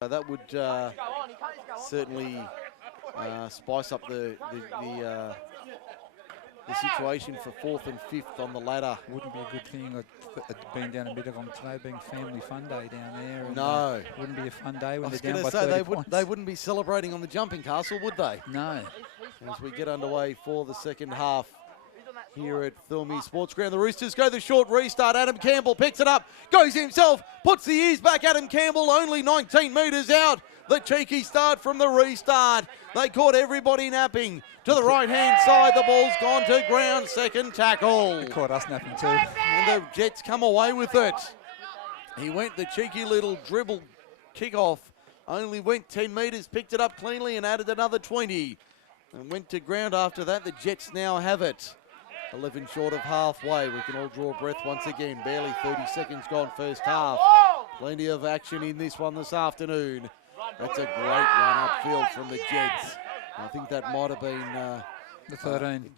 That would certainly spice up the situation for 4th and 5th on the ladder. Wouldn't be a good thing. I'd been down a bit of on today, being family fun day down there. And, no. Wouldn't be a fun day when I was they're down going to by say 30 points. they wouldn't be celebrating on the jumping castle, would they? No. As we get underway for the second half here at Thirlmere Sports Ground. The Roosters go the short restart. Adam Campbell picks it up, goes himself, puts the ears back. Adam Campbell only 19 metres out. The cheeky start from the restart. They caught everybody napping. To the right-hand side, the ball's gone to ground. Second tackle. They caught us napping too. And the Jets come away with it. He went the cheeky little dribble kickoff. Only went 10 metres, picked it up cleanly and added another 20. And went to ground after that. The Jets now have it. 11 short of halfway. We can all draw breath once again. Barely 30 seconds gone first half. Plenty of action in this one this afternoon. That's a great run upfield from the Jets. I think that might have been the 13.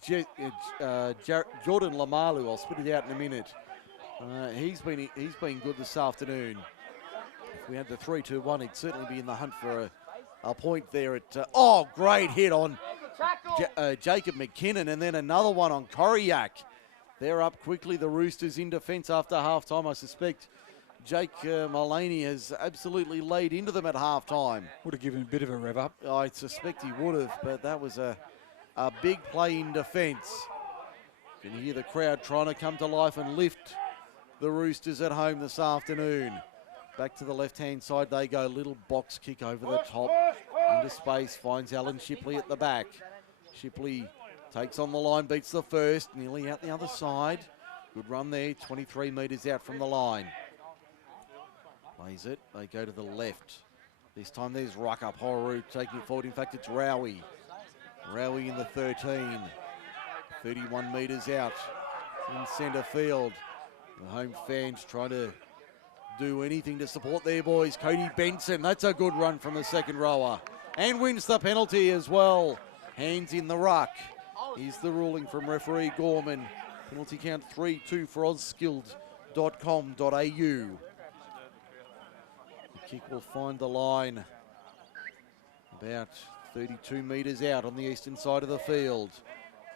Jordan Lamalu. I'll spit it out in a minute. He's been good this afternoon. If we had the 3-2-1, he'd certainly be in the hunt for a point there at great hit on Jacob McKinnon, and then another one on Coriac. They're up quickly, the Roosters in defence after half-time. I suspect Jake Mullaney has absolutely laid into them at half-time. Would have given a bit of a rev up. I suspect he would have, but that was a big play in defence. You can hear the crowd trying to come to life and lift the Roosters at home this afternoon. Back to the left-hand side they go. Little box kick over the top. Into space, finds Alan Shipley at the back. Shipley takes on the line, beats the first, nearly out the other side. Good run there, 23 metres out from the line. Plays it, they go to the left. This time there's Ruckup Horu taking it forward. In fact, it's Rowie. Rowie in the 13. 31 metres out in centre field. The home fans trying to do anything to support their boys. Cody Benson, that's a good run from the second rower. And wins the penalty as well. Hands in the ruck is the ruling from referee Gorman. Penalty count 3-2 for ausskilled.com.au. The kick will find the line about 32 metres out on the eastern side of the field.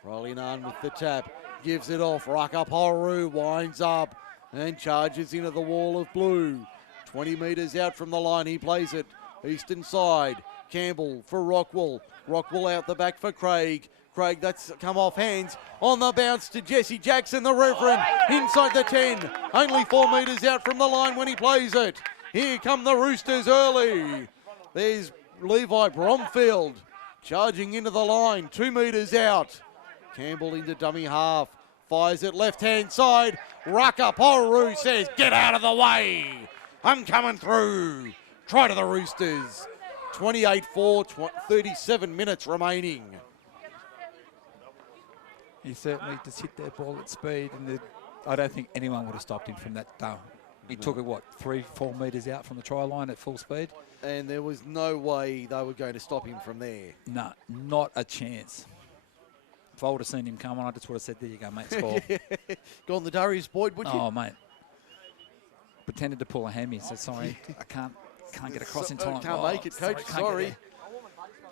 Rolling on with the tap, gives it off. Ruckup Horu winds up and charges into the wall of blue. 20 metres out from the line, he plays it eastern side. Campbell for Rockwell. Rockwell out the back for Craig. Craig, that's come off hands. On the bounce to Jesse Jackson, the Reverend, inside the 10. Only 4 metres out from the line when he plays it. Here come the Roosters early. There's Levi Bromfield charging into the line, 2 metres out. Campbell into dummy half. Fires it left-hand side. Ruckup Horu says, get out of the way. I'm coming through. Try to the Roosters. 28-4, 37 minutes remaining. He certainly just hit that ball at speed, and I don't think anyone would have stopped him from that. He took it, 3-4 metres out from the try line at full speed? And there was no way they were going to stop him from there. No, not a chance. If I would have seen him coming, I just would have said, there you go, mate, score. Gone the Darius Boyd, would you? Oh, mate. Pretended to pull a hammy, so sorry, I can't get across in time. Can't make it, Coach, sorry.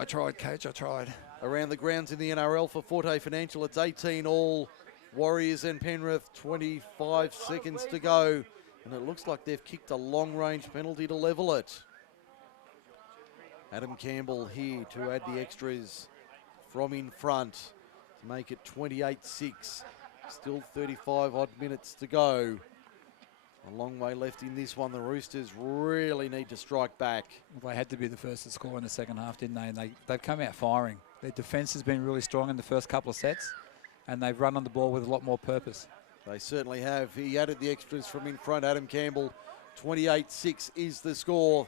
I tried, Coach, I tried. Around the grounds in the NRL for Forte Financial, it's 18 all. Warriors and Penrith, 25 seconds to go. And it looks like they've kicked a long-range penalty to level it. Adam Campbell here to add the extras from in front to make it 28-6. Still 35 odd minutes to go. A long way left in this one. The Roosters really need to strike back. Well, they had to be the first to score in the second half, didn't they? And they've come out firing. Their defence has been really strong in the first couple of sets, and they've run on the ball with a lot more purpose. They certainly have. He added the extras from in front. Adam Campbell, 28-6 is the score.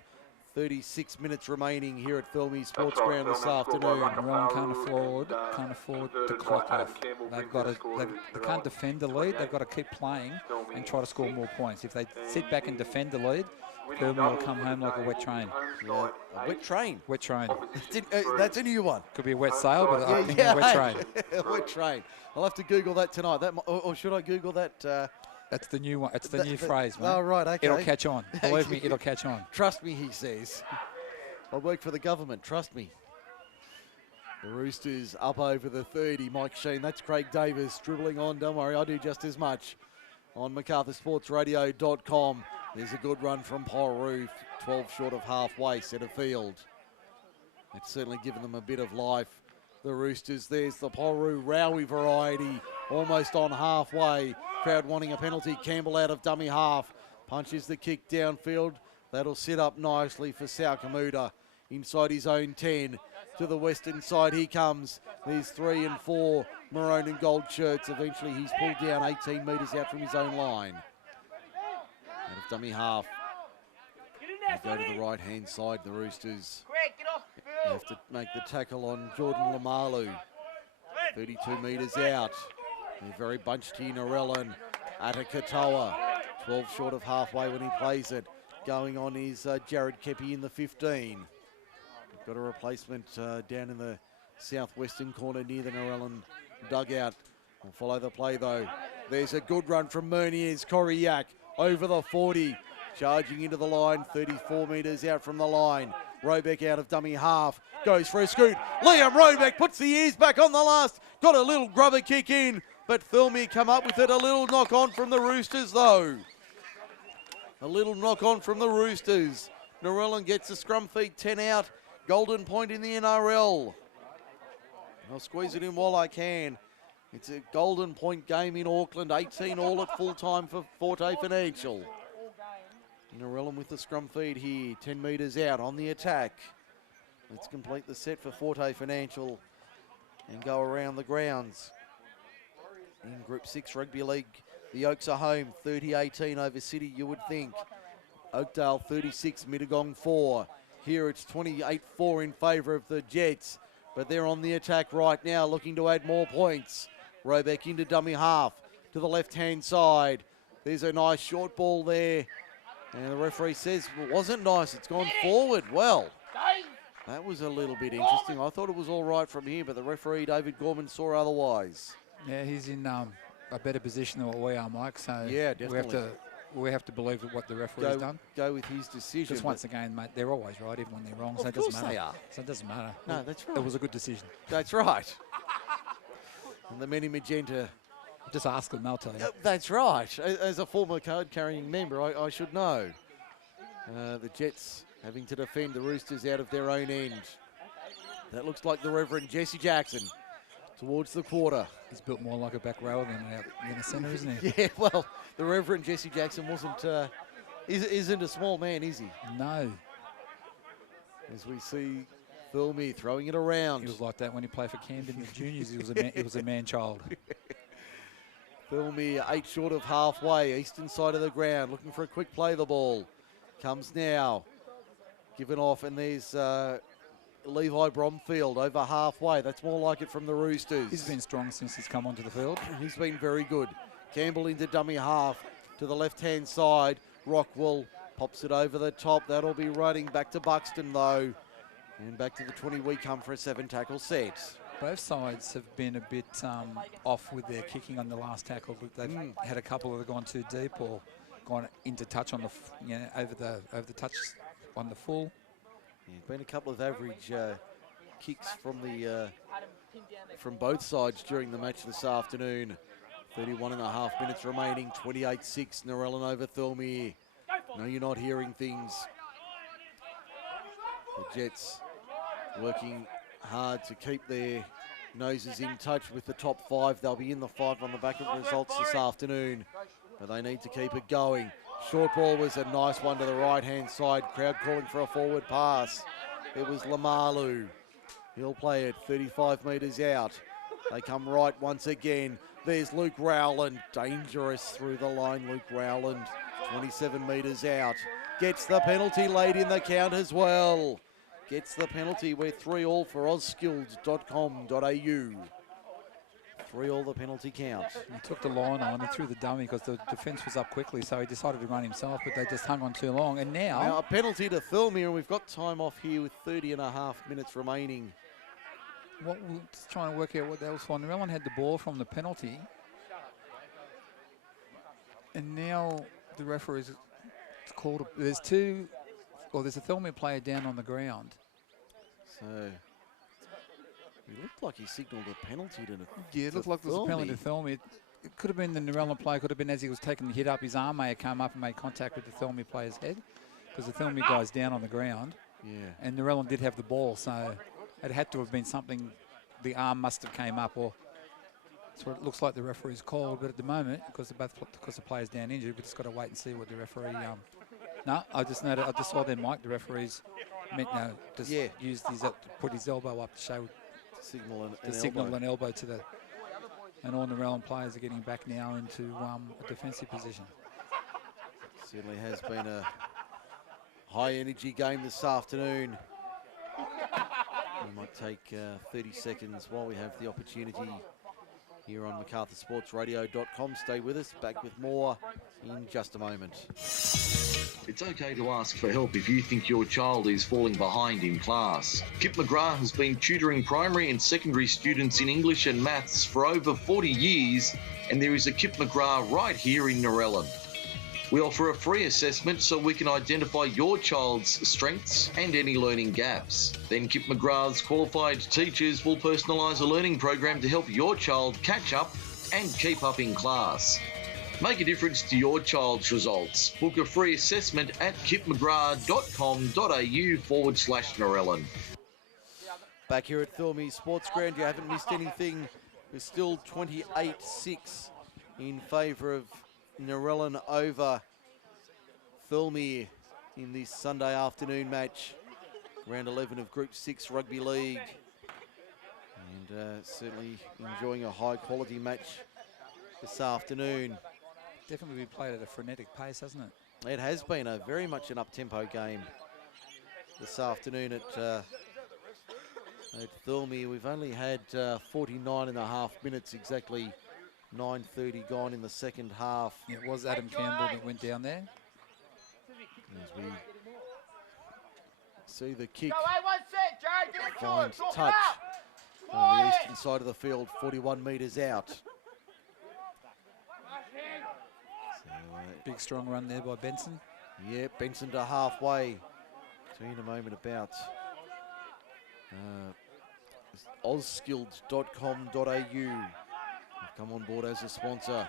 36 minutes remaining here at Thirlmere Sports Ground this afternoon. Narellan can't afford to clock off. They can't defend the lead. They've got to keep playing and try to score more points. If they sit back and defend the lead, Thirlmere will come home like a wet train. Yeah, a wet train? Wet train. That's a new one. Could be a wet sail, but I think a wet train. A wet train. I'll have to Google that tonight. Or should I Google that? That's the new one. It's the new phrase, mate. Oh, right, okay. It'll catch on. Believe me, it'll catch on. Trust me, he says. I work for the government, trust me. The Roosters up over the 30. Mike Sheen, that's Craig Davis dribbling on. Don't worry, I do just as much on MacArthurSportsRadio.com. There's a good run from Porroo, 12 short of halfway, centre field. It's certainly given them a bit of life. The Roosters, there's the Porroo Rowie variety, almost on halfway. Crowd wanting a penalty. Campbell out of dummy half. Punches the kick downfield. That'll sit up nicely for Saukamuda inside his own 10. To the western side he comes. These 3 and 4 maroon and gold shirts. Eventually he's pulled down 18 metres out from his own line. Out of dummy half. They go to the right-hand side, the Roosters. They have to make the tackle on Jordan Lamalu. 32 metres out. They're very bunched here, Narellan. Atakatoa, 12 short of halfway when he plays it. Going on is Jared Kepi in the 15. Got a replacement down in the southwestern corner near the Narellan dugout. We'll follow the play though. There's a good run from Meuniers Coriac over the 40. Charging into the line, 34 metres out from the line. Robeck out of dummy half, goes for a scoot. Liam Robeck puts the ears back on the last. Got a little grubber kick in, but Thirlmere come up with it. A little knock on from the Roosters though. A little knock on from the Roosters. Narellan gets a scrum feed, 10 out. Golden point in the NRL. I'll squeeze it in while I can. It's a golden point game in Auckland, 18 all at full time for Forte Financial. Narellan with the scrum feed here, 10 metres out on the attack. Let's complete the set for Forte Financial and go around the grounds. In Group 6 Rugby League, the Oaks are home, 30-18 over City, you would think. Oakdale 36, Mittagong 4. Here it's 28-4 in favour of the Jets, but they're on the attack right now, looking to add more points. Robeck into dummy half to the left-hand side. There's a nice short ball there. And the referee says it wasn't nice, it's gone forward. Well, that was a little bit interesting. I thought it was all right from here, but the referee, David Gorman, saw otherwise. Yeah, he's in a better position than what we are, Mike. So yeah, definitely. We have to believe what the referee's done. Go with his decision. Just once again, mate, they're always right, even when they're wrong. So it doesn't matter. They are. So it doesn't matter. No, that's right. It was a good decision. That's right. And the men in magenta. Just ask them, they'll tell you. That's right. As a former card-carrying member, I should know. The Jets having to defend the Roosters out of their own end. That looks like the Reverend Jesse Jackson towards the quarter. He's built more like a back rower than a centre, isn't he? Yeah, well, the Reverend Jesse Jackson isn't a small man, is he? No. As we see Thirlmere throwing it around. He was like that when he played for Camden in the juniors. He was a man-child. Thirlmere 8 short of halfway, eastern side of the ground, looking for a quick play the ball. Comes now, given off, and there's Levi Bromfield over halfway. That's more like it from the Roosters. He's been strong since he's come onto the field. He's been very good. Campbell into dummy half to the left-hand side. Rockwell pops it over the top. That'll be running back to Buxton, though. And back to the 20, we come for a 7-tackle set. Both sides have been a bit off with their kicking on the last tackle. They've had a couple that have gone too deep or gone into touch on the, over the touch on the full. Yeah, been a couple of average kicks from both sides during the match this afternoon. 31.5 minutes remaining, 28-6, Narellan over Thirlmere. No, you're not hearing things. The Jets working hard to keep their noses in touch with the top 5. They'll be in the 5 on the back of results this afternoon, but they need to keep it going. Short ball was a nice one to the right-hand side. Crowd calling for a forward pass. It was Lamalu. He'll play it 35 metres out. They come right once again. There's Luke Rowland. Dangerous through the line, Luke Rowland. 27 metres out. Gets the penalty late in the count as well. Gets the penalty. We're 3-all for auskills.com.au. 3-all the penalty count. He took the line on and threw the dummy because the defence was up quickly, so he decided to run himself, but they just hung on too long. And now a penalty to Thirlmere, and we've got time off here with 30.5 minutes remaining. We're just trying to work out what that was for. Narellan had the ball from the penalty, and now the referee's called. There's 2 or there's a Thirlmere player down on the ground. So he looked like he signalled a penalty to Yeah, it looked like there was a penalty to Thirlmere. It could have been the Narellan player, could have been as he was taking the hit up, his arm may have come up and made contact with the Thirlmere player's head, because the Thirlmere guy's down on the ground. Yeah. And Narellan did have the ball, so it had to have been something, the arm must have came up, or that's what it looks like the referee's called. But at the moment, because the player's down injured, we've just got to wait and see what the referee. No, I just saw then Mike, the referee's meant no, just used his put his elbow up to show signal an elbow to the. And all Narellan players are getting back now into a defensive position. Certainly has been a high-energy game this afternoon. We might take 30 seconds while we have the opportunity here on MacArthurSportsRadio.com. Stay with us. Back with more in just a moment. It's okay to ask for help if you think your child is falling behind in class. Kip McGrath has been tutoring primary and secondary students in English and maths for over 40 years, and there is a Kip McGrath right here in Narellan. We offer a free assessment so we can identify your child's strengths and any learning gaps. Then Kip McGrath's qualified teachers will personalise a learning program to help your child catch up and keep up in class. Make a difference to your child's results. Book a free assessment at kipmcgrath.com.au/Narellan. Back here at Thirlmere Sports Ground, you haven't missed anything. We're still 28-6 in favour of Narellan over Thirlmere in this Sunday afternoon match. Round 11 of Group 6 Rugby League. And certainly enjoying a high-quality match this afternoon. Definitely been played at a frenetic pace, hasn't it? It has been a very much an up-tempo game this afternoon at Thirlmere. We've only had 49 and a half minutes, exactly 9:30 gone in the second half. It was Adam Campbell that went down there. As we see the kick finds touch on the eastern side of the field, 41 metres out. Big strong run there by Benson. Yeah, Benson to halfway. In a moment about ozskilled.com.au. Come on board as a sponsor.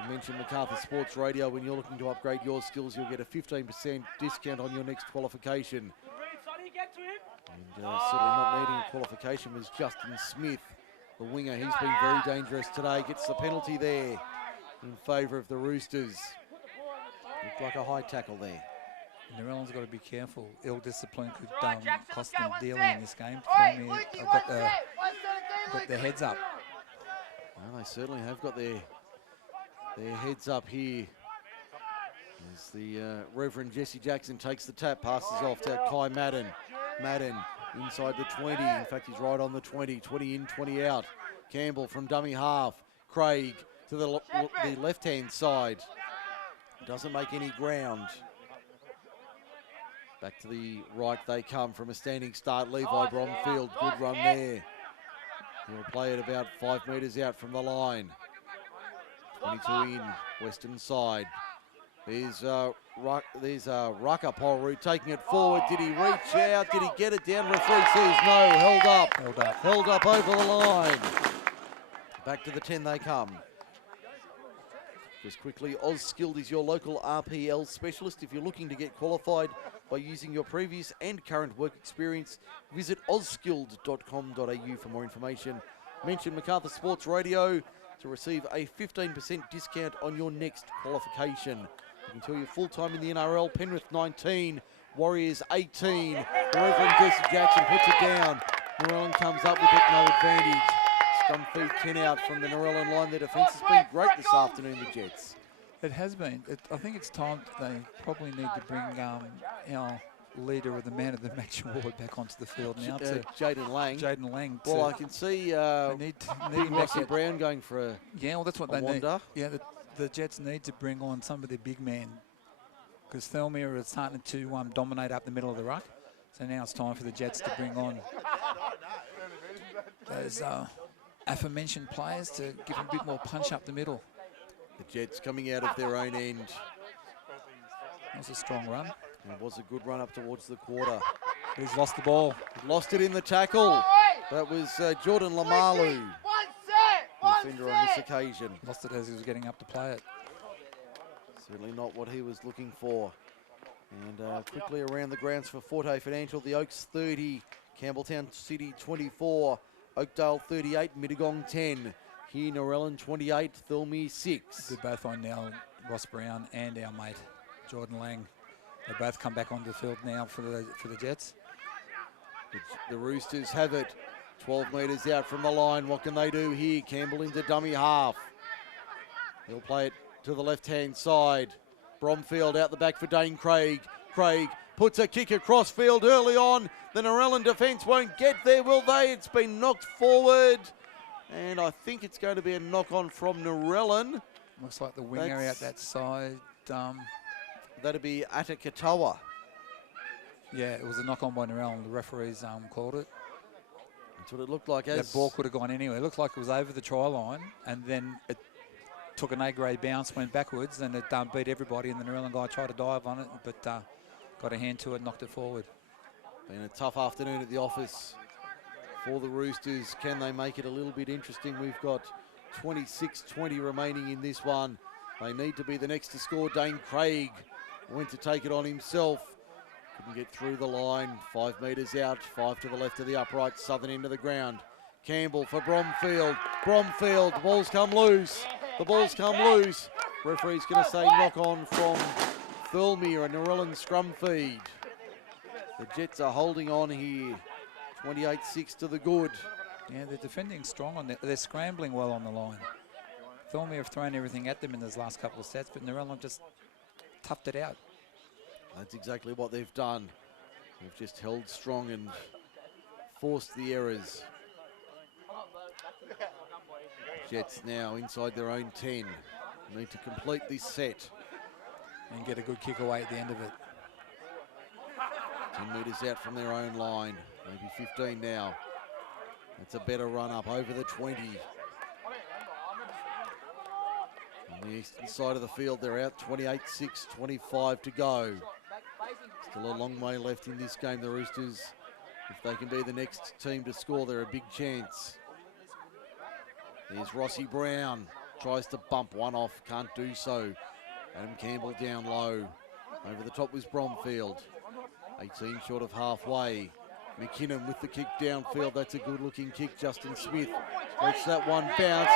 You mentioned MacArthur Sports Radio. When you're looking to upgrade your skills, you'll get a 15% discount on your next qualification. And certainly not needing a qualification was Justin Smith, the winger. He's been very dangerous today. Gets the penalty there in favour of the Roosters. Looked like a high tackle there. Narellan's got to be careful. Ill discipline could cost them dearly in this game. I've got their heads up. Well, they certainly have got their heads up here. As the Reverend Jesse Jackson takes the tap, passes off to Kai Madden. Madden inside the 20. In fact, he's right on the 20. 20 in, 20 out. Campbell from dummy half. Craig to the left-hand side. Doesn't make any ground. Back to the right they come from a standing start. Levi Bromfield, good run there. He'll play it about 5 metres out from the line. 22 in, western side. There's Rucker Polru taking it forward. Did he reach out? Did he get it down? Referee says no, held up. Held up over the line. Back to the 10 they come. Just quickly, Ozskilled is your local RPL specialist. If you're looking to get qualified by using your previous and current work experience, visit ozskilled.com.au for more information. Mention MacArthur Sports Radio to receive a 15% discount on your next qualification. I can tell you full-time in the NRL, Penrith 19, Warriors 18. The Reverend Jesse Jackson puts it down. Narellan comes up with it, no advantage. Scrum feed 10 out from the Narellan line. Their defence has been great this afternoon, the Jets. It has been. I think it's time they probably need to bring our leader of the Man of the Match award back onto the field now. Jaden Lang. Jaden Lang. Well, I can see Big Mossy Brown going for a well, that's what they wonder. need. Yeah, the Jets need to bring on some of their big men because Thirlmere are starting to dominate up the middle of the ruck. So now it's time for the Jets to bring on those aforementioned players to give them a bit more punch up the middle. The Jets coming out of their own end. That was a strong run. It was a good run up towards the quarter. He's lost the ball. Lost it in the tackle. That was Jordan Lamalu, defender on this occasion. Lost it as he was getting up to play it. Certainly not what he was looking for. And quickly around the grounds for Forte Financial, the Oaks 30, Campbelltown City 24, Oakdale 38, Mittagong 10. Here Narellan 28, Thirlmere 6. They're both on now, Ross Brown and our mate Jordan Lang. They both come back onto the field now for the Jets. The Roosters have it. 12 metres out from the line. What can they do here? Campbell into dummy half. He'll play it to the left-hand side. Bromfield out the back for Dane Craig. Craig puts a kick across field early on. The Narellan defence won't get there, will they? It's been knocked forward. And I think it's going to be a knock-on from Narellan. Looks like the winger out that side. That'd be Atakatoa. Yeah, it was a knock-on by Narellan. The referees called it. That's what it looked like. That ball could have gone anywhere. It looked like it was over the try line, and then it took an A-grade bounce, went backwards, and it beat everybody, and the Narellan guy tried to dive on it, but got a hand to it, knocked it forward. Been a tough afternoon at the office for the Roosters. Can they make it a little bit interesting? We've got 26-20 remaining in this one. They need to be the next to score. Dane Craig went to take it on himself. Couldn't get through the line. 5 metres out, 5 to the left of the upright, southern end of the ground. Campbell for Bromfield. Bromfield, the ball's come loose. The ball's come loose. Referee's going to say knock on from Thirlmere, a Narellan scrum feed. The Jets are holding on here. 28-6 to the good. Yeah, they're defending strong on that. They're scrambling well on the line. Thirlmere have thrown everything at them in those last couple of sets, but Narellan just toughed it out. That's exactly what they've done. They've just held strong and forced the errors. Jets now inside their own 10. Need to complete this set. And get a good kick away at the end of it. 10 metres out from their own line. Maybe 15 now. That's a better run up over the 20. On the eastern side of the field, they're out 28-6, 25 to go. Still a long way left in this game. The Roosters, if they can be the next team to score, they're a big chance. There's Rossi Brown. Tries to bump one off, can't do so. Adam Campbell down low. Over the top was Bromfield. 18 short of halfway. McKinnon with the kick downfield. That's a good looking kick. Justin Smith lets that one bounce.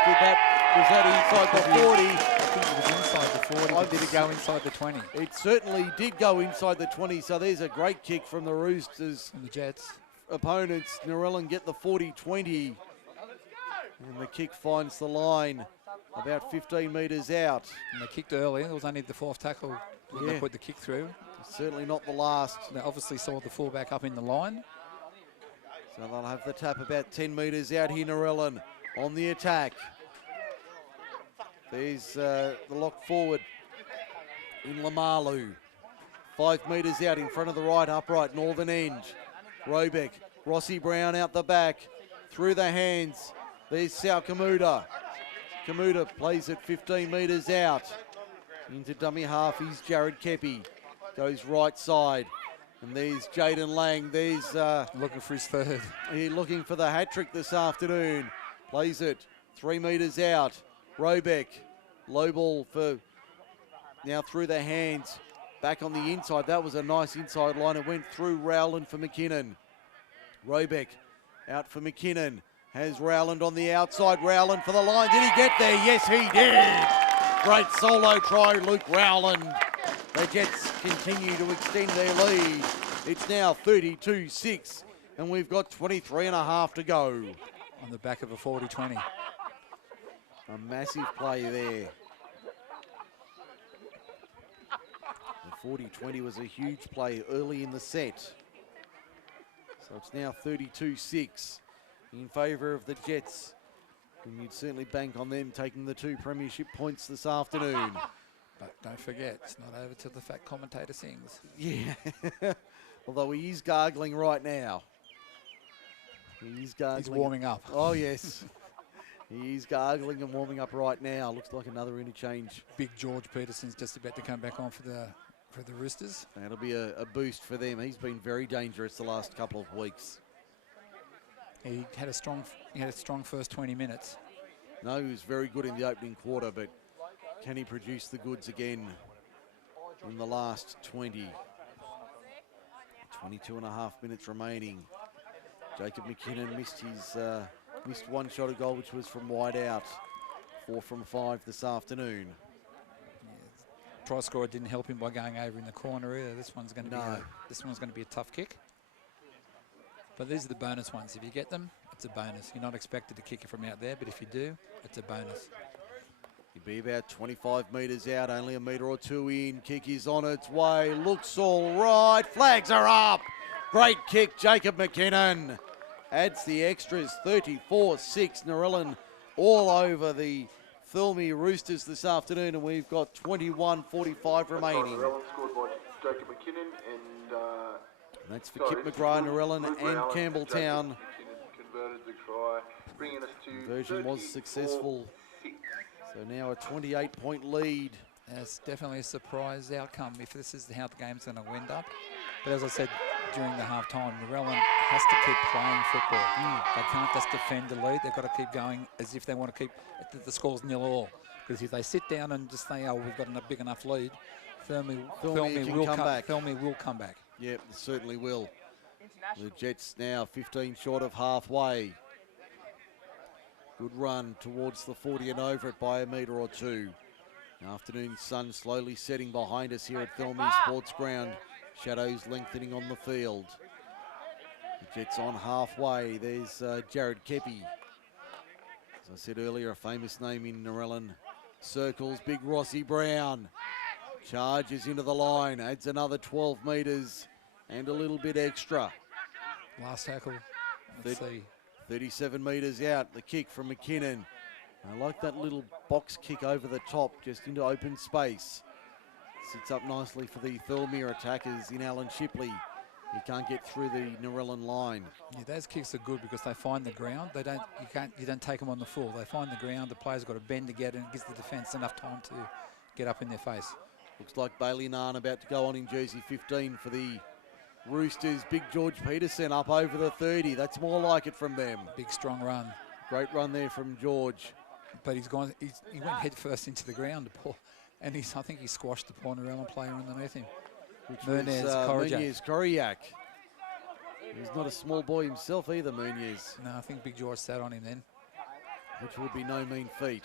Was that inside the 40? I think it was inside the 40, but did it go inside the 20? It certainly did go inside the 20, so there's a great kick from the Roosters. And the Jets. Opponents, Narellan get the 40-20. And the kick finds the line about 15 metres out. And they kicked early. It was only the 4th tackle when they put the kick through. Certainly not the last. They obviously saw the fullback up in the line. So they'll have the tap about 10 metres out here, Narellan on the attack. There's the lock forward in Lamalu. 5 metres out in front of the right upright, northern end. Robeck, Rossi Brown out the back, through the hands. There's Sal Kamuta. Kamuta plays it 15 metres out. Into dummy half, he's Jared Kepi. Goes right side. And there's Jaden Lang. There's looking for his 3rd. He's looking for the hat-trick this afternoon. Plays it 3 metres out. Robeck, low ball for now through the hands. Back on the inside. That was a nice inside line. It went through Rowland for McKinnon. Robeck out for McKinnon. Has Rowland on the outside. Rowland for the line. Did he get there? Yes, he did. Great solo try, Luke Rowland. The Jets continue to extend their lead. It's now 32-6, and we've got 23 and a half to go. On the back of a 40-20. A massive play there. The 40-20 was a huge play early in the set. So it's now 32-6 in favour of the Jets. And you'd certainly bank on them taking the 2 premiership points this afternoon. But don't forget, it's not over till the fat commentator sings. Yeah. Although he is gargling right now. He's gargling. He's warming up. Oh, yes. He's gargling and warming up right now. Looks like another interchange. Big George Peterson's just about to come back on for the for the Roosters. That'll be a boost for them. He's been very dangerous the last couple of weeks. He had a strong first 20 minutes. No, he was very good in the opening quarter, but can he produce the goods again in the last 20? 22 and a half minutes remaining. Jacob McKinnon missed one shot of goal, which was from wide out. 4 from 5 this afternoon. Yeah, try scorer didn't help him by going over in the corner either. This one's going to be a tough kick. But these are the bonus ones. If you get them, it's a bonus. You're not expected to kick it from out there, but if you do, it's a bonus. He'll be about 25 metres out, only a metre or two in. Kick is on its way, looks all right. Flags are up. Great kick, Jacob McKinnon. Adds the extras, 34-6. Narellan all over the Thirlmere Roosters this afternoon, and we've got 21:45 remaining. Narellan scored by Jacob McKinnon and... That's for Kip McGrath, Narellan and Campbelltown. Converted the try, bringing us to Conversion was successful. So now a 28-point lead. It's definitely a surprise outcome if this is how the game's going to end up. But as I said during the half-time, Narellan has to keep playing football. They can't just defend the lead. They've got to keep going as if they want to keep the score's 0-0. Because if they sit down and just say, oh, we've got a big enough lead, Thirlmere will come back. Yep, it certainly will. The Jets now 15 short of halfway. Good run towards the 40 and over it by a metre or two. Afternoon sun slowly setting behind us here at Thirlmere Sports Ground. Shadows lengthening on the field. The Jets on halfway. There's Jared Kepi. As I said earlier, a famous name in Narellan circles. Big Rossi Brown. Charges into the line. Adds another 12 metres and a little bit extra. Last tackle. Let's see. 37 metres out. The kick from McKinnon. I like that little box kick over the top, just into open space. Sits up nicely for the Thirlmere attackers in Alan Shipley. He can't get through the Narellan line. Yeah, those kicks are good because they find the ground. You don't take them on the full. They find the ground. The player's got to bend to get it, and it gives the defence enough time to get up in their face. Looks like Bailey Narn about to go on in jersey 15 for the Roosters. Big George Peterson up over the 30. That's more like it from them. Big strong run. Great run there from George. But he went head first into the ground, and I think he squashed the poor Narellan player underneath him. Which was Muniz Koryak. He's not a small boy himself either, Muniz. No, I think Big George sat on him then. Which would be no mean feat.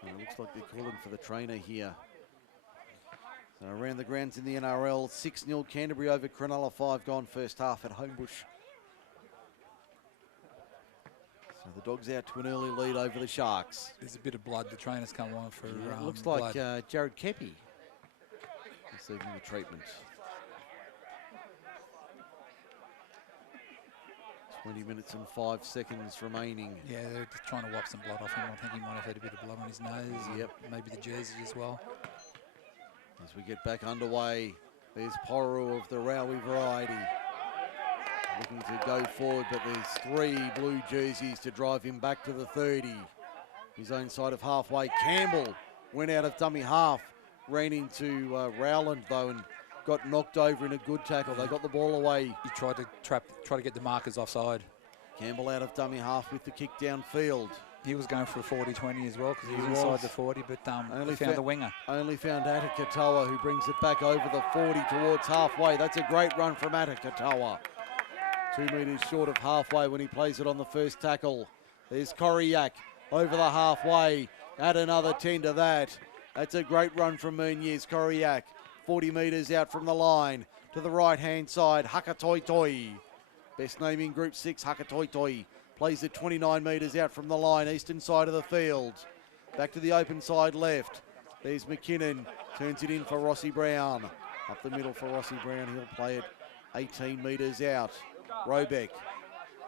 And it looks like they're calling for the trainer here. So around the grounds in the NRL, 6-0 Canterbury over Cronulla, 5 gone first half at Homebush. So the Dogs out to an early lead over the Sharks. There's a bit of blood. The trainer's come on for it looks like Jared Kepi receiving the treatment. 20 minutes and 5 seconds remaining. Yeah, they're just trying to wipe some blood off him. I think he might have had a bit of blood on his nose. Yep. Maybe the jersey as well. As we get back underway, there's Poru of the Rowie variety. Looking to go forward, but there's 3 blue jerseys to drive him back to the 30. His own side of halfway. Campbell went out of dummy half, ran into Rowland though, and got knocked over in a good tackle. They got the ball away. He tried to get the markers offside. Campbell out of dummy half with the kick downfield. He was going for a 40-20 as well because he was inside the 40, but only found the winger. Only found Atakatoa, who brings it back over the 40 towards halfway. That's a great run from Atakatoa. 2 metres short of halfway when he plays it on the first tackle. There's Koryak over the halfway. Add another 10 to that. That's a great run from Muniz Koryak. 40 metres out from the line. To the right-hand side, Hakatoitoi. Best name in Group 6, Hakatoitoi. Plays it 29 metres out from the line, eastern side of the field. Back to the open side left. There's McKinnon. Turns it in for Rossi Brown. Up the middle for Rossi Brown. He'll play it 18 metres out. Robeck.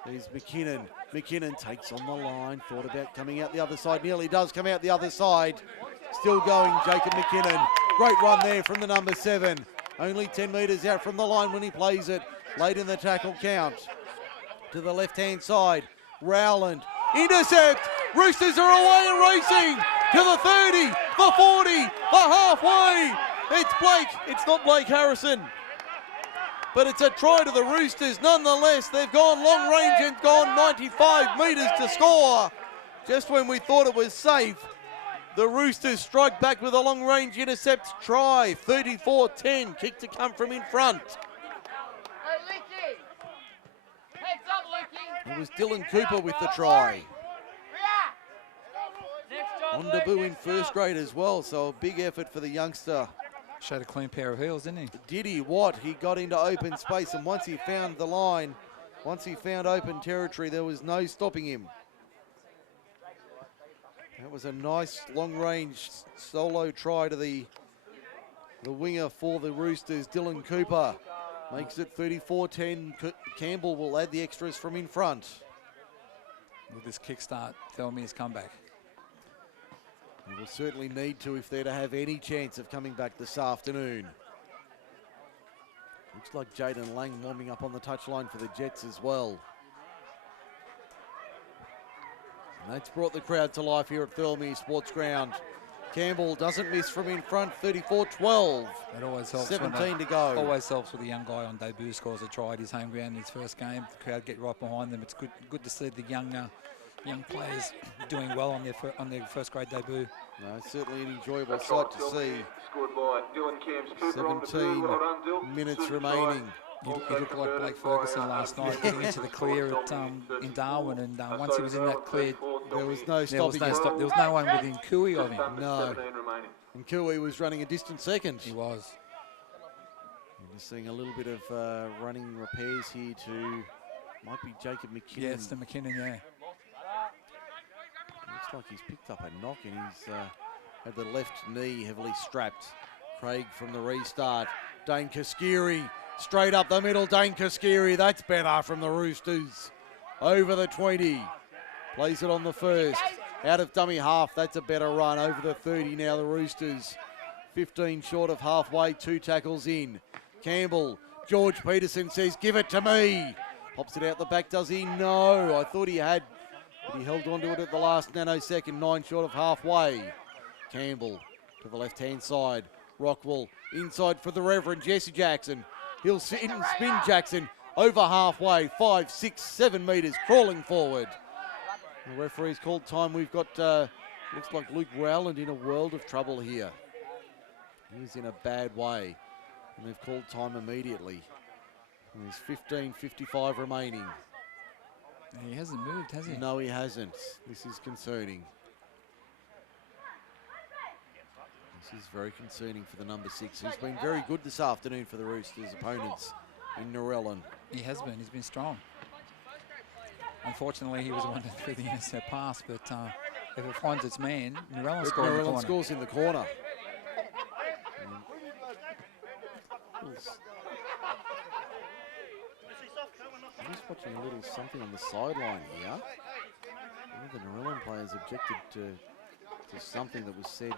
There's McKinnon. McKinnon takes on the line. Thought about coming out the other side. Nearly does come out the other side. Still going, Jacob McKinnon. Great run there from the number 7. Only 10 metres out from the line when he plays it. Late in the tackle count. To the left-hand side. Rowland. Intercept. Roosters are away and racing. To the 30, the 40, the halfway. It's Blake. It's not Blake Harrison. But it's a try to the Roosters. Nonetheless, they've gone long range and gone 95 metres to score. Just when we thought it was safe, the Roosters strike back with a long range intercept try. 34-10. Kick to come from in front. It was Dylan Cooper with the try. On debut in first grade as well, so a big effort for the youngster. Showed a clean pair of heels, didn't he? Did he what? He got into open space, and once he found the line, once he found open territory, there was no stopping him. That was a nice long-range solo try to the winger for the Roosters, Dylan Cooper. Makes it 34-10. Campbell will add the extras from in front. With this kickstart, Thirlmere's comeback. He will certainly need to if they're to have any chance of coming back this afternoon. Looks like Jaden Lang warming up on the touchline for the Jets as well. And that's brought the crowd to life here at Thirlmere Sports Ground. Campbell doesn't miss from in front, 34-12. It always helps. 17 to go. Always helps with a young guy on debut scores a try at his home ground in his first game. The crowd get right behind them. It's good to see the young players doing well on their first grade debut. No, it's certainly an enjoyable sight to see. Scored by Dylan Camps Cooper on the 17 well done, Dylan. minutes Super remaining. He looked like Blake Ferguson last night, getting into the clear in Darwin, and once he was in that clear, There was no stopping him. There was no one within Cooey of him. No. And Kui was running a distant second. He was. We're just seeing a little bit of running repairs here to, might be Jacob McKinnon. Yeah, it's the McKinnon, yeah. Looks like he's picked up a knock and he's had the left knee heavily strapped. Craig from the restart. Dane Kaskiri straight up the middle. Dane Kaskiri, that's better from the Roosters. Over the 20. Plays it on the first. Out of dummy half, that's a better run. Over the 30 now, the Roosters. 15 short of halfway, 2 tackles in. Campbell, George Peterson says, give it to me. Pops it out the back, does he? No, I thought he had, but he held on to it at the last nanosecond, 9 short of halfway. Campbell to the left-hand side. Rockwell inside for the Reverend Jesse Jackson. He'll sit and spin Jackson over halfway, 5, 6, 7 metres, crawling forward. The referee's called time. We've got, looks like Luke Rowland in a world of trouble here. He's in a bad way, and they've called time immediately. And there's 15:55 remaining. He hasn't moved, has he? No, he hasn't. This is concerning. This is very concerning for the number 6, who's been very good this afternoon for the Roosters' opponents in Narellan. He has been. He's been strong. Unfortunately, he was the one that threw the intercept pass, but if it finds its man, Narellan scores in the corner. I'm just watching a little something on the sideline here. One of the Narellan players objected to something that was said.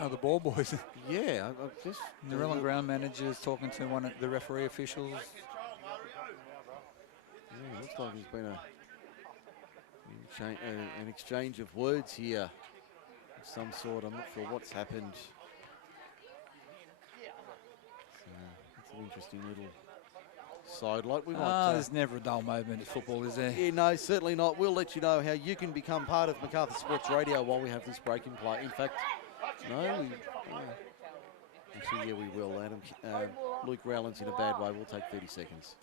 Oh, the ball boys. Yeah, I just... Narellan ground managers talking to one of the referee officials. Yeah, looks like there's been an exchange of words here of some sort. I'm not sure what's happened. So, that's an interesting little sidelight. We might, there's never a dull moment in football, is there? Yeah, no, certainly not. We'll let you know how you can become part of Macarthur Sports Radio while we have this break in play. In fact, no, actually, yeah, we will. Luke Rowland's in a bad way. We'll take 30 seconds.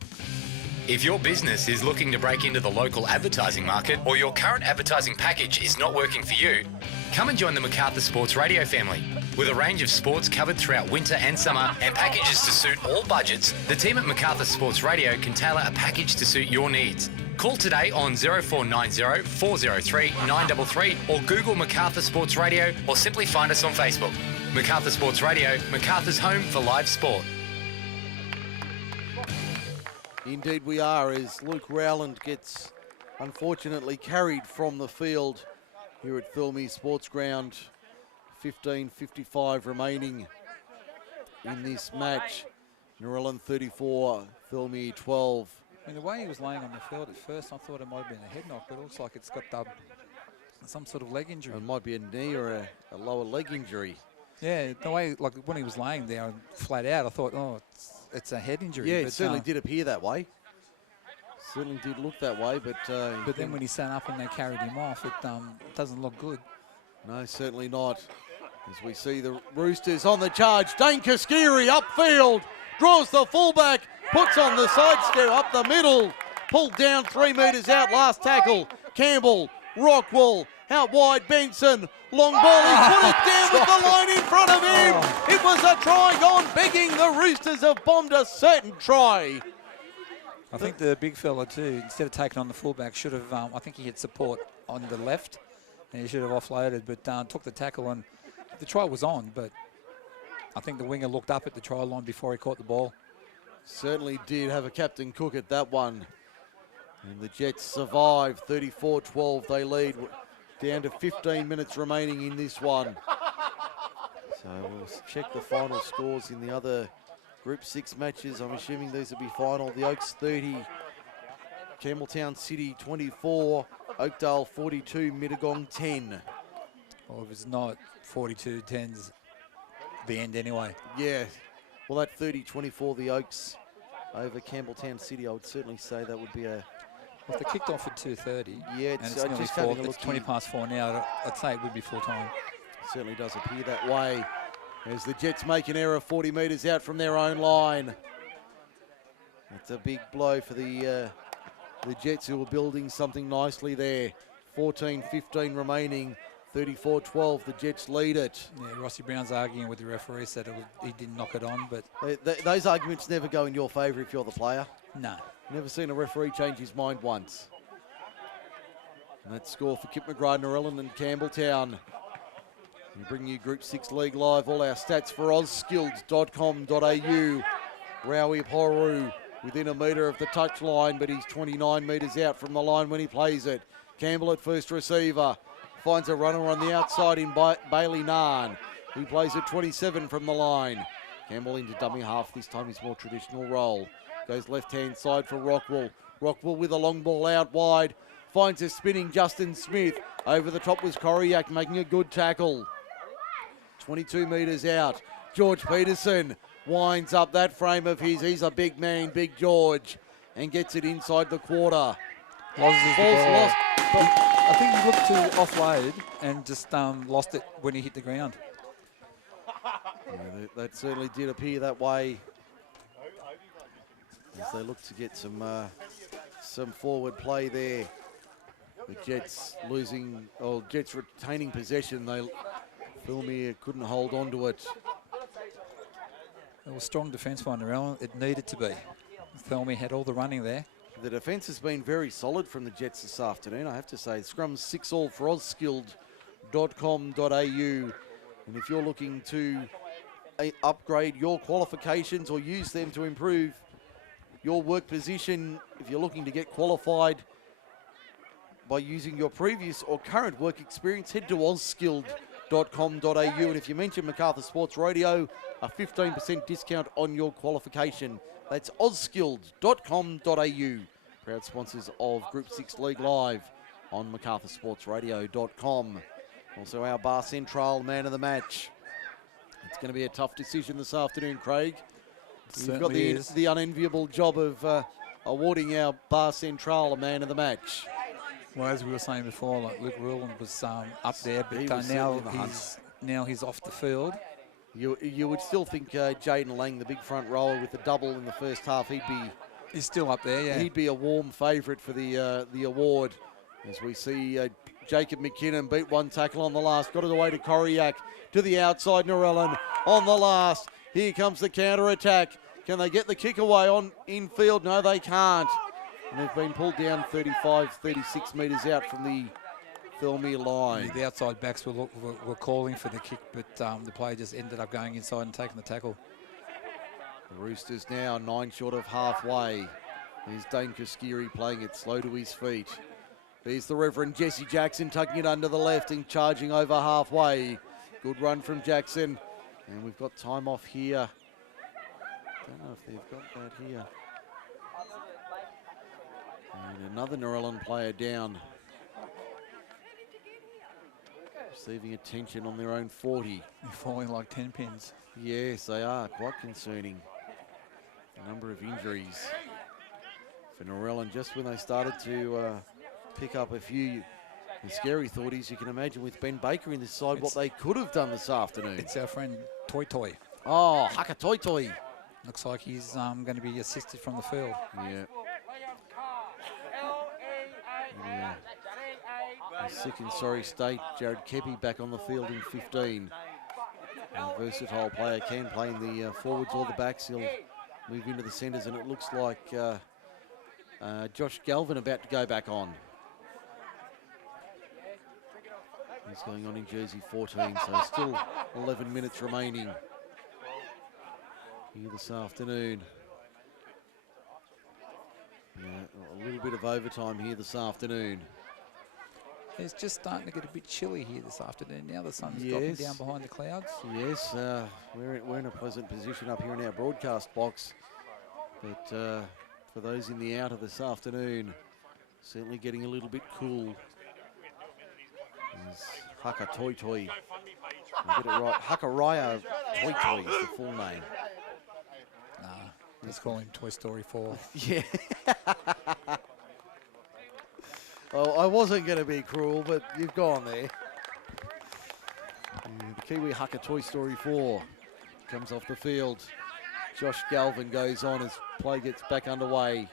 If your business is looking to break into the local advertising market, or your current advertising package is not working for you, come and join the Macarthur Sports Radio family. With a range of sports covered throughout winter and summer and packages to suit all budgets, the team at Macarthur Sports Radio can tailor a package to suit your needs. Call today on 0490 403 933 or Google Macarthur Sports Radio, or simply find us on Facebook. Macarthur Sports Radio, Macarthur's home for live sport. Indeed we are, as Luke Rowland gets unfortunately carried from the field here at Thirlmere Sports Ground. 15:55 remaining in this match. Narellan 34, Thirlmere 12. I mean, the way he was laying on the field at first, I thought it might have been a head knock, but it looks like it's got some sort of leg injury. It might be a knee or a lower leg injury. Yeah, the way, like when he was laying there flat out, I thought, oh, it's a head injury. Yeah, but, it certainly did appear that way. Certainly did look that way, but then when he sat up and they carried him off, it doesn't look good. no, certainly not. As we see the Roosters on the charge, Dane Kaskiri upfield, draws the fullback, puts on the side step up the middle, pulled down 3 metres out, last tackle. Campbell, Rockwell, out wide Benson, long ball, he put it down with the line in front of him. It was a try gone begging. The Roosters have bombed a certain try. I think the big fella too, instead of taking on the fullback, should have, I think he had support on the left, and he should have offloaded, but took the tackle, and the try was on, but I think the winger looked up at the try line before he caught the ball. Certainly did have a Captain Cook at that one. And the Jets survive, 34-12 they lead, down to 15 minutes remaining in this one. So we'll check the final scores in the other Group 6 matches. I'm assuming these will be final. The Oaks 30, Campbelltown City 24, Oakdale 42, Mittagong 10. Well, if it's not 42-10's the end anyway. Yeah, well that 30-24, the Oaks over Campbelltown City, I would certainly say that would be a... Well, if they kicked off at 2:30, yeah, and it's nearly just 4, having a it's look 20 here. past 4 now, I'd say it would be full time. Certainly does appear that way as the Jets make an error 40 metres out from their own line. It's a big blow for the Jets, who are building something nicely there. 14-15 remaining, 34-12, the Jets lead it. Yeah, Rossi Brown's arguing with the referee, said he didn't knock it on, but... Those arguments never go in your favour if you're the player. No. Never seen a referee change his mind once. And that score for Kip McGrath, Narellan and Campbelltown. We bring you Group 6 League Live. All our stats for ozskills.com.au. Rowie Poru within a metre of the touchline, but he's 29 metres out from the line when he plays it. Campbell at first receiver. Finds a runner on the outside in Bailey Narn. He plays at 27 from the line. Campbell into dummy half, this time his more traditional role. Goes left-hand side for Rockwell. Rockwell with a long ball out wide. Finds a spinning Justin Smith. Over the top was Coriac making a good tackle. 22 metres out. George Peterson winds up that frame of his. He's a big man, Big George, and gets it inside the quarter. Loses the Ball's ball. lost. I think he looked to offload and just lost it when he hit the ground. Yeah, that certainly did appear that way, as they look to get some forward play there. The Jets Jets retaining possession. Thirlmere couldn't hold on to it. It was strong defence by Narellan. It needed to be. Thirlmere had all the running there. The defence has been very solid from the Jets this afternoon, I have to say. Scrums 6-all for ozskilled.com.au. And if you're looking to upgrade your qualifications or use them to improve your work position, if you're looking to get qualified by using your previous or current work experience, head to ozskilled.com.au. And if you mention MacArthur Sports Radio, a 15% discount on your qualification. That's ozskilled.com.au. Proud sponsors of Group 6 League Live on MacArthurSportsRadio.com. Also our Bar Central man of the match. It's going to be a tough decision this afternoon, Craig. You've got the unenviable job of awarding our Bar Central a man of the match. Well, as we were saying before, like Luke Ruland was up there, but now he's off the field. You would still think Jaden Lang, the big front rower with the double in the first half, he's still up there, yeah. He'd be a warm favourite for the award. As we see Jacob McKinnon beat one tackle on the last, got it away to Coriac, to the outside, Narellan on the last. Here comes the counter-attack. Can they get the kick away on infield? No, they can't. And they've been pulled down 35, 36 metres out from the Thirlmere line. The outside backs were calling for the kick, but the player just ended up going inside and taking the tackle. The Roosters now 9 short of halfway. Here's Dane Kaskiri playing it slow to his feet. There's the Reverend Jesse Jackson tucking it under the left and charging over halfway. Good run from Jackson. And we've got time off here. Don't know if they've got that here. And another Narellan player down. Receiving attention on their own 40. They're falling like 10 pins. Yes, they are. Quite concerning. A number of injuries for Narellan just when they started to pick up a few. The scary thought is you can imagine with Ben Baker in this side what they could have done this afternoon. It's our friend Toy Toy. Oh, Haka Toy Toy. Looks like he's going to be assisted from the field. Yeah. A sick and sorry state. Jared Kepi back on the field in 15. A versatile player, can play in the forwards or the backs. He'll move into the centres, and it looks like Josh Galvin about to go back on. He's going on in jersey 14, so still 11 minutes remaining here this afternoon. Yeah, a little bit of overtime here this afternoon. It's just starting to get a bit chilly here this afternoon. Now the sun's dropping down behind the clouds. Yes, we're in a pleasant position up here in our broadcast box. But for those in the outer this afternoon, certainly getting a little bit cool. Is Haka Toy Toy. I'll get it right. Hakaraya Toy Toy is the full name. Nah, let's call him Toy Story 4. Yeah. Oh, I wasn't going to be cruel, but you've gone there. And the Kiwi Haka Toy Story 4 comes off the field. Josh Galvin goes on as play gets back underway.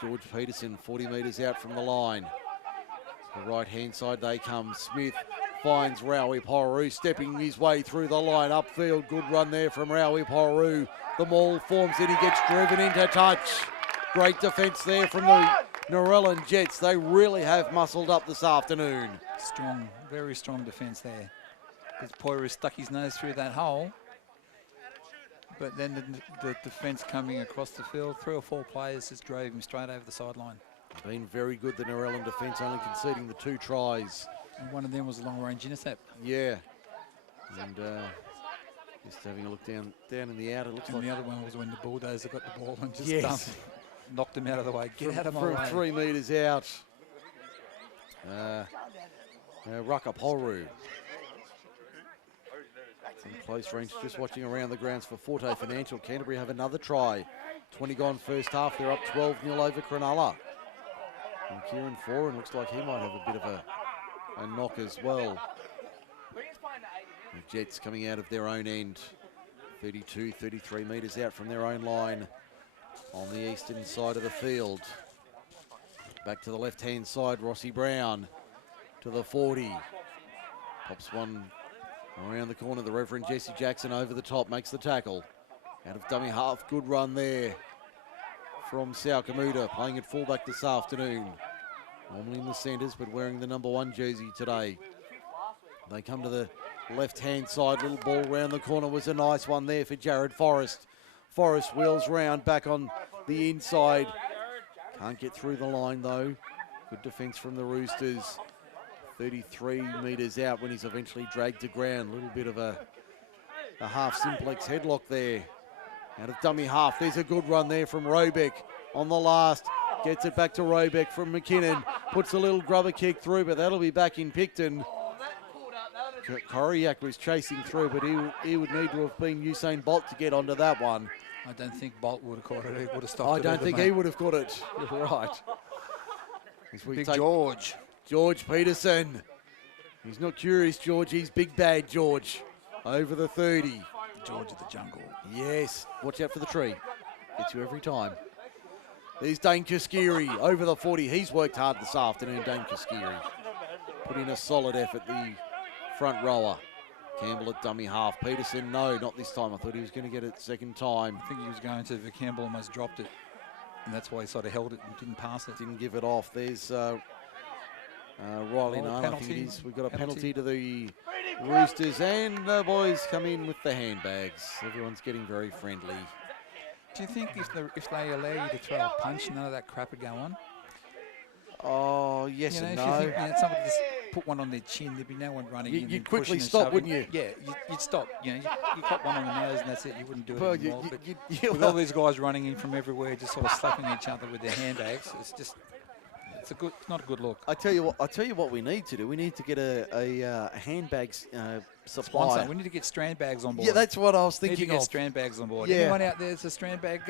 George Peterson 40 metres out from the line. To the right-hand side they come. Smith finds Raui Poru stepping his way through the line. Upfield, good run there from Raui Poru. The maul forms it, he gets driven into touch. Great defence there from the Narellan Jets. They really have muscled up this afternoon. Strong, very strong defence there. Because Poru stuck his nose through that hole. But then the defence coming across the field, 3 or 4 players just drove him straight over the sideline. Been very good, the Narellan defence, only conceding the 2 tries. And one of them was a long-range intercept. Yeah. And just having a look down in the outer, looks like the other one was when the Bulldozer got the ball and just knocked him out of the way. Get out of my way. From 3 metres out. Raka Poru. From close range, just watching around the grounds for Forte Financial. Canterbury have another try. 20 gone first half. They're up 12-0 over Cronulla. And Kieran Foran looks like he might have a bit of a knock as well. The Jets coming out of their own end. 32, 33 metres out from their own line on the eastern side of the field. Back to the left-hand side, Rossi Brown to the 40. Pops one around the corner, the Reverend Jesse Jackson over the top, makes the tackle. Out of dummy half, good run there from Saukamuta, playing at fullback this afternoon. Normally in the centres, but wearing the number 1 jersey today. They come to the left-hand side, little ball round the corner was a nice one there for Jared Forrest. Forrest wheels round, back on the inside. Can't get through the line though. Good defence from the Roosters. 33 metres out when he's eventually dragged to ground. A little bit of a half simplex headlock there. Out of dummy half, there's a good run there from Robeck on the last. Gets it back to Robeck from McKinnon. Puts a little grubber kick through, but that'll be back in Picton. Koriak was chasing through, but he would need to have been Usain Bolt to get onto that one. I don't think Bolt would have caught it. He would have stopped I it. don't think he would have caught it. You're right. Big George. George Peterson. He's not curious, George. He's big bad George. Over the 30. George of the jungle. Yes. Watch out for the tree. Gets you every time. There's Dane Kaskiri over the 40. He's worked hard this afternoon, Dane Kaskiri. Put in a solid effort, the front rower. Campbell at dummy half. Peterson, no, not this time. I thought he was going to get it second time. I think he was going to, but Campbell almost dropped it. And that's why he sort of held it and didn't pass it. Didn't give it off. There's Riley Nunn, I think it is. We've got a penalty to the Roosters, and the boys come in with the handbags. Everyone's getting very friendly. Do you think if they allow you to throw a punch, none of that crap would go on? Oh, yes and no. If you think, somebody just put one on their chin, there'd be no one running in. You'd quickly stop, wouldn't you? Yeah, you'd stop. You got one on the nose and that's it. You wouldn't do it anymore. But with all these guys running in from everywhere, just sort of slapping each other with their handbags, it's It's not a good look. I tell you what we need to do. We need to get a handbags supplier. Sponsor. We need to get strand bags on board. Yeah, that's what I was We need to thinking get of. strand bags on board. Yeah. Anyone out there that's a strand bag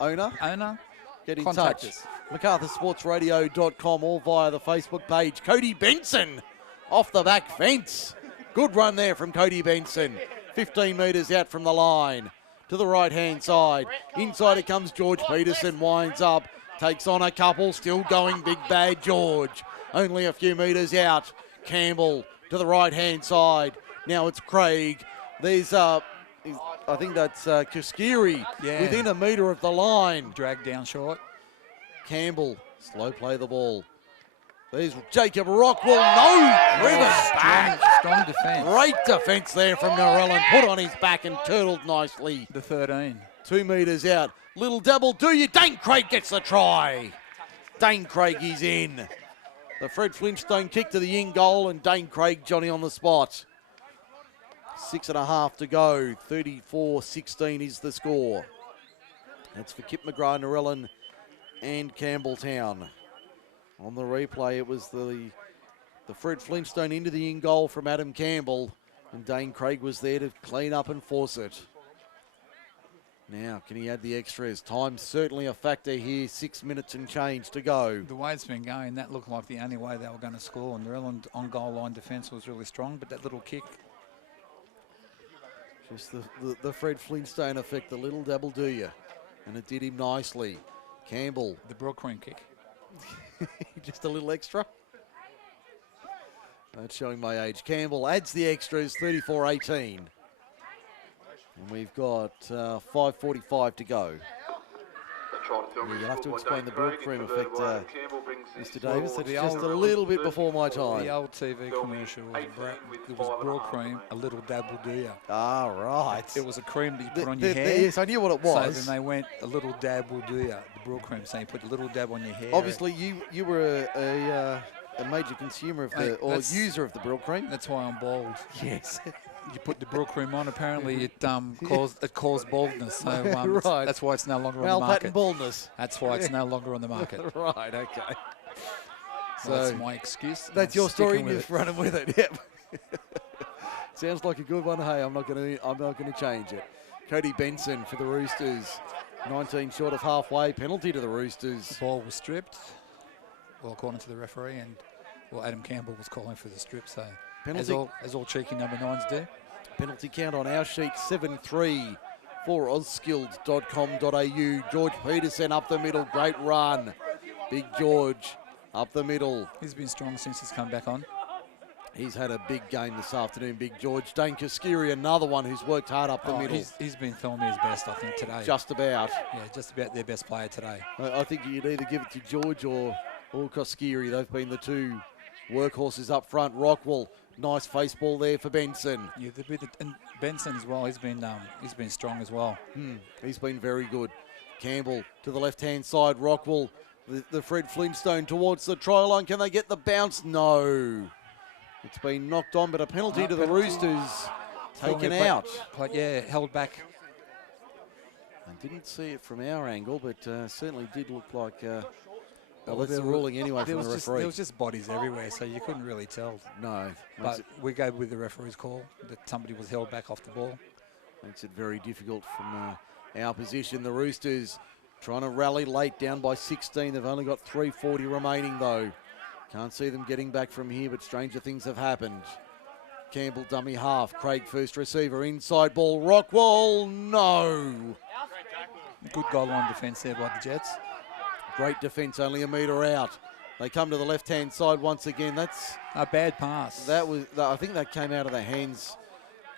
Owner? Get in contact touch. us. MacArthurSportsRadio.com or via the Facebook page. Cody Benson off the back fence. Good run there from Cody Benson. 15 metres out from the line. To the right-hand side. Inside it comes George Peterson. Winds up. Takes on a couple. Still going big bad George. Only a few metres out. Campbell to the right-hand side. Now it's Craig. There's I think that's Kaskiri within a metre of the line. Dragged down short. Campbell, slow play the ball. There's Jacob Rockwell, no, driven back. Strong defence. Great defence there from Narellan, put on his back and turtled nicely. The 13. 2 metres out, little double, do you? Dane Craig gets the try. Dane Craig is in. The Fred Flintstone kick to the in goal and Dane Craig, Johnny on the spot. 6.5 to go, 34-16 is the score. That's for Kip McGrath, Narellan and Campbelltown. On the replay, it was the Fred Flintstone into the in goal from Adam Campbell, and Dane Craig was there to clean up and force it. Now, can he add the extras? Time's certainly a factor here, 6 minutes and change to go. The way it's been going, that looked like the only way they were going to score, and Narellan on goal line defence was really strong, but that little kick. Just the Fred Flintstone effect, the little double do you, and it did him nicely. Campbell. The broad cream kick. Just a little extra. That's showing my age. Campbell adds the extras, 34-18. And we've got 5:45 to go. You'll have to explain the broad cream effect, Mr. Davis. It's just a little bit before my time. The old TV commercial was broad cream, a little dab will do ya. Ah, right. It was a cream that you put on your hair. Yes, I knew what it was. So then they went, a little dab will do ya. The broad cream, so you put a little dab on your hair. Obviously, you were a major consumer of the, or user of the broad cream. That's why I'm bald. Yes. You put the broad cream on, apparently it caused baldness. So right. That's why it's no longer on the Mal market. Patton baldness. That's why it's no longer on the market. Right, okay. So that's my excuse. That's your story, and with you're running with it. Yep. Sounds like a good one. Hey, I'm not going to change it. Cody Benson for the Roosters. 19 short of halfway. Penalty to the Roosters. The ball was stripped. Well, according to the referee, and Adam Campbell was calling for the strip. So penalty. As all cheeky number 9s do. Penalty count on our sheet 7-3 for auskilled.com.au. George Peterson up the middle. Great run. Big George up the middle. He's been strong since he's come back on. He's had a big game this afternoon, Big George. Dane Kaskiri, another one who's worked hard up the middle. He's been Thirlmere's best, I think, today. Just about. Yeah, just about their best player today. I think you'd either give it to George or Kaskiri. They've been the two workhorses up front. Rockwell, nice face ball there for Benson. Yeah, and Benson as well. He's been strong as well. He's been very good. Campbell to the left-hand side. Rockwell, the Fred Flintstone towards the try line. Can they get the bounce? No. It's been knocked on, but a penalty to the Roosters taken out. Held back. I didn't see it from our angle, but certainly did look like. Well, that's the ruling anyway from the referee. There was just bodies everywhere, so you couldn't really tell. No. But we go with the referee's call that somebody was held back off the ball. Makes it very difficult from our position. The Roosters trying to rally late, down by 16. They've only got 3:40 remaining, though. Can't see them getting back from here, but stranger things have happened. Campbell dummy half. Craig first receiver. Inside ball. Rockwell. No. Good goal line defence there by the Jets. Great defence, only a metre out. They come to the left-hand side once again. That's a bad pass. I think that came out of the hands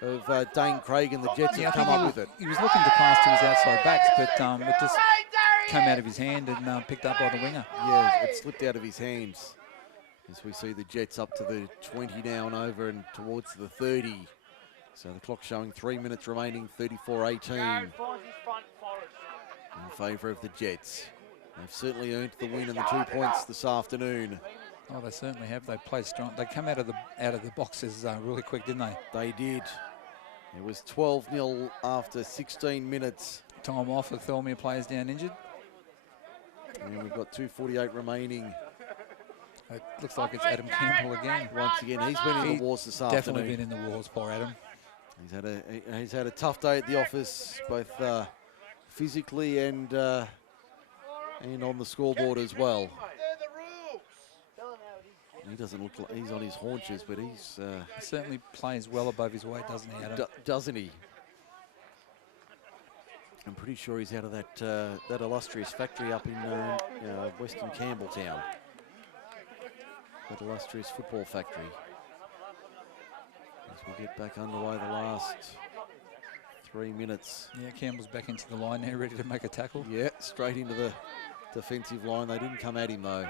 of Dane Craig, and the Jets have come up with it. He was looking to pass to his outside backs, but it just came out of his hand and picked up by the winger. Yeah, it slipped out of his hands. As we see the Jets up to the 20 now and over and towards the 30. So the clock showing 3 minutes remaining, 34-18 in favour of the Jets. They've certainly earned the win and the 2 points this afternoon. Oh, they certainly have. They played strong. They come out of the boxes really quick, didn't they? They did. It was 12-0 after 16 minutes. Time off for Thirlmere players down injured. And we've got 2:48 remaining It looks like it's Adam Campbell again. Once again, he's been in the wars this afternoon. Definitely been in the wars, poor Adam. He's had a tough day at the office, both physically and on the scoreboard as well. He doesn't look like he's on his haunches, but he's... he certainly plays well above his weight, doesn't he, Adam? Doesn't he? I'm pretty sure he's out of that illustrious factory up in Western Campbelltown. That illustrious football factory. As we get back underway the last 3 minutes. Yeah, Campbell's back into the line now, ready to make a tackle. Yeah, straight into the defensive line. They didn't come at him, though.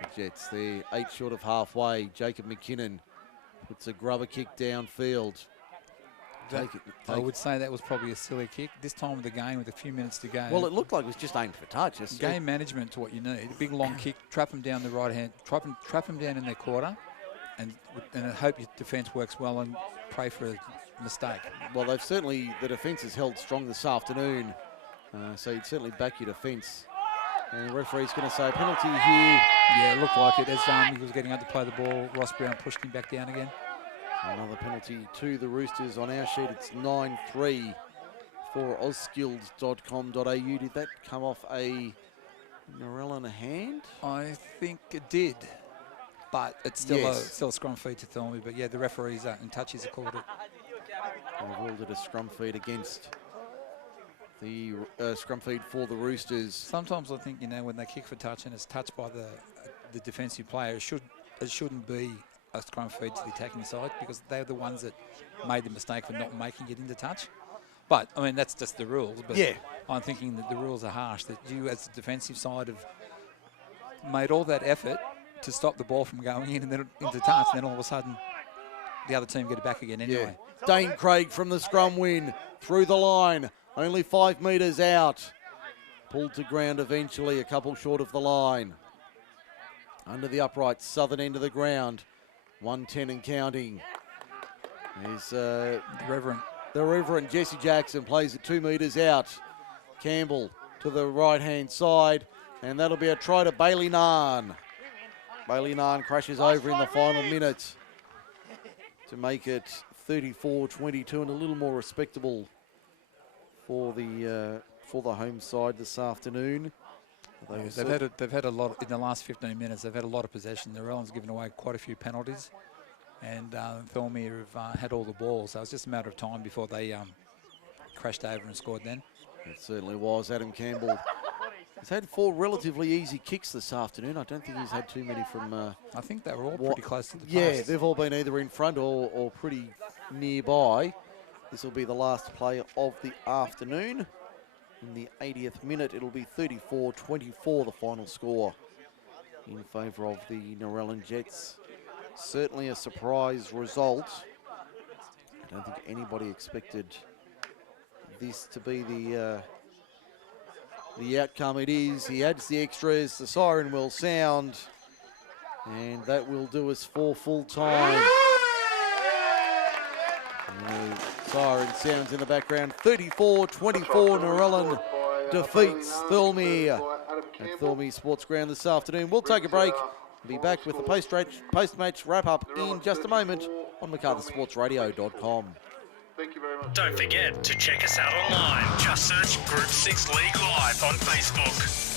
The Jets, they're 8 short of halfway. Jacob McKinnon puts a grubber kick downfield. I would say that was probably a silly kick. This time of the game with a few minutes to go. Well, it looked like it was just aimed for touch. Game management to what you need. A big long kick, trap them down the right hand, trap them down in their quarter, and hope your defence works well and pray for a mistake. Well, the defence has held strong this afternoon, so you'd certainly back your defence. And the referee's going to say penalty here. Yeah, it looked like it. As he was getting up to play the ball, Ross Brown pushed him back down again. Another penalty to the Roosters. On our sheet, it's 9-3 for auskills.com.au. Did that come off a Narellan hand? I think it did, but it's still a scrum feed to Thirlmere. But yeah, the referees in touch has called it. They've ruled it a scrum feed against the scrum feed for the Roosters. Sometimes I think, when they kick for touch and it's touched by the defensive player, it shouldn't be a scrum feed to the attacking side, because they're the ones that made the mistake for not making it into touch. But, I mean, that's just the rules. But yeah, I'm thinking that the rules are harsh, that you as the defensive side have made all that effort to stop the ball from going in and then into touch, and then all of a sudden the other team get it back again anyway. Yeah. Dane Craig from the scrum win, through the line, only 5 metres out. Pulled to ground eventually, a couple short of the line. Under the upright, southern end of the ground. 110 and counting. There's the Reverend Jesse Jackson plays it 2 metres out. Campbell to the right-hand side, and that'll be a try to Bailey Narn. Bailey Narn crashes over in the final minute to make it 34-22 and a little more respectable for the home side this afternoon. They've had a lot in the last 15 minutes. They've had a lot of possession. Narellan's given away quite a few penalties, and Thirlmere have had all the balls. So it was just a matter of time before they crashed over and scored. Then it certainly was. Adam Campbell has had 4 relatively easy kicks this afternoon. I don't think he's had too many from. I think they were all pretty close to the post. Yeah, they've all been either in front or pretty nearby. This will be the last play of the afternoon. In the 80th minute, it'll be 34-24, the final score in favour of the Narellan Jets. Certainly a surprise result. I don't think anybody expected this to be the outcome it is. He adds the extras, the siren will sound, and that will do us for full time. Siren sounds in the background. 34-24, Narellan defeats Thirlmere at Thirlmere Sports Ground this afternoon. We'll take a break. We'll be back with the post-match wrap-up in just a moment on MacArthurSportsRadio.com. Thank you very much. Don't forget to check us out online. Just search Group 6 League Live on Facebook.